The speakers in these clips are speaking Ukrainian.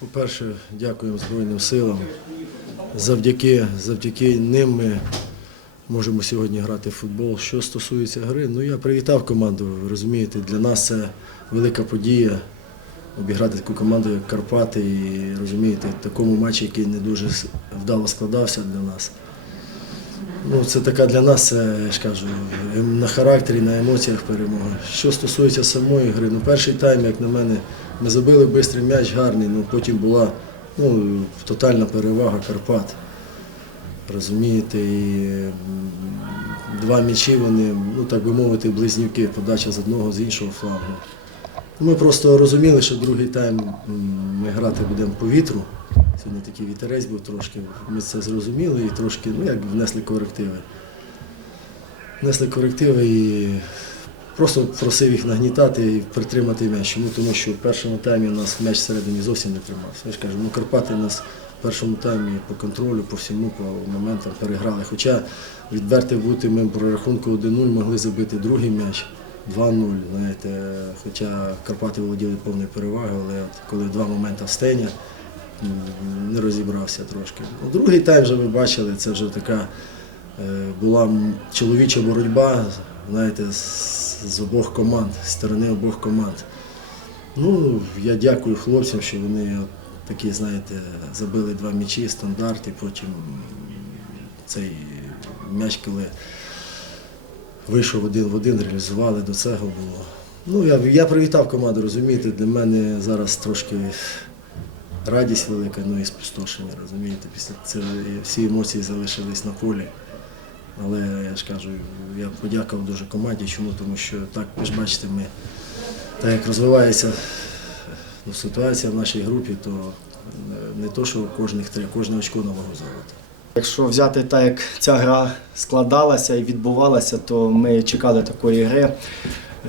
По-перше, дякуємо Збройним силам. Завдяки, завдяки ним ми можемо сьогодні грати в футбол. Що стосується гри, ну я привітав команду. Розумієте, для нас це велика подія. Обіграти таку команду, як Карпати, і розумієте, такому матчі, який не дуже вдало складався для нас. Ну, це така для нас, це, я ж кажу, на характері, на емоціях перемога. Що стосується самої гри, ну перший тайм, як на мене, ми забили швидкий м'яч гарний, ну потім була ну, тотальна перевага Карпат. Розумієте, і два м'ячі вони, ну так би мовити, близнюки, подача з одного, з іншого флангу. Ми просто розуміли, що другий тайм ми грати будемо по вітру. Сьогодні такий вітерець був трошки. Ми це зрозуміли і трошки, ну як внесли корективи. Внесли корективи і просто просив їх нагнітати і притримати м'яч. Чому? Тому що в першому таймі у нас м'яч всередині зовсім не тримався. Я ж кажу, ну Карпати нас в першому таймі по контролю, по всьому, по моментам переграли. Хоча відверто бути, ми по рахунку 1-0 могли забити другий м'яч. 2-0, знаєте, хоча Карпати володіли повною перевагою, але коли два моменти в стеня, не розібрався трошки. Ну, Другий тайм вже ви бачили, це вже така е, була чоловіча боротьба, знаєте, з обох команд, з сторони обох команд. Ну, я дякую хлопцям, що вони такі, знаєте, забили два м'ячі, стандарт, і потім цей м'яч, коли вийшов один в один, реалізували, до цього було. Ну, я, я привітав команду, розумієте, для мене зараз трошки радість велика, ну і спустошення, розумієте, після цього всі емоції залишились на полі. Але я ж кажу, я подякував дуже команді. Чому? Тому що так, ви ж бачите, ми так як розвивається ну, ситуація в нашій групі, то е, не то, що кожних три, кожне очко на вагу золота. Якщо взяти так, як ця гра складалася і відбувалася, то ми чекали такої гри.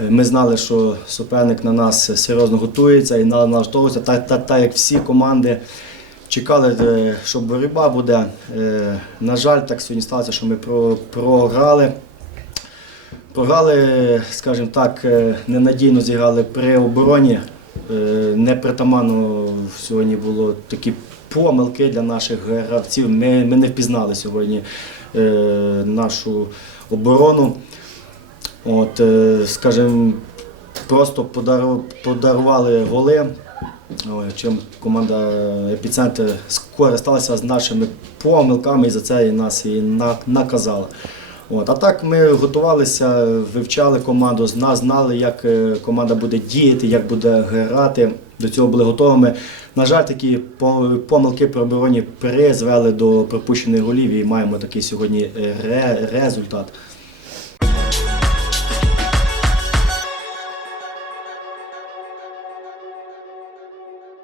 Е, Ми знали, що суперник на нас серйозно готується і на нас готується, так, так, так як всі команди чекали, що боротьба буде. Е, На жаль, так сьогодні сталося, що ми програли. Програли, скажімо так, е, ненадійно зіграли при обороні. Е, Непритаманно сьогодні було такі помилки для наших гравців. Ми, ми не впізнали сьогодні нашу оборону. От, скажімо, просто подарували голи. Чим команда епіцентр скористалася з нашими помилками і за це і нас і наказала. От. А так ми готувалися, вивчали команду, знали, як е, команда буде діяти, як буде грати. До цього були готовими. На жаль, такі помилки при обороні призвели до пропущених голів і маємо такий сьогодні е, ре- результат.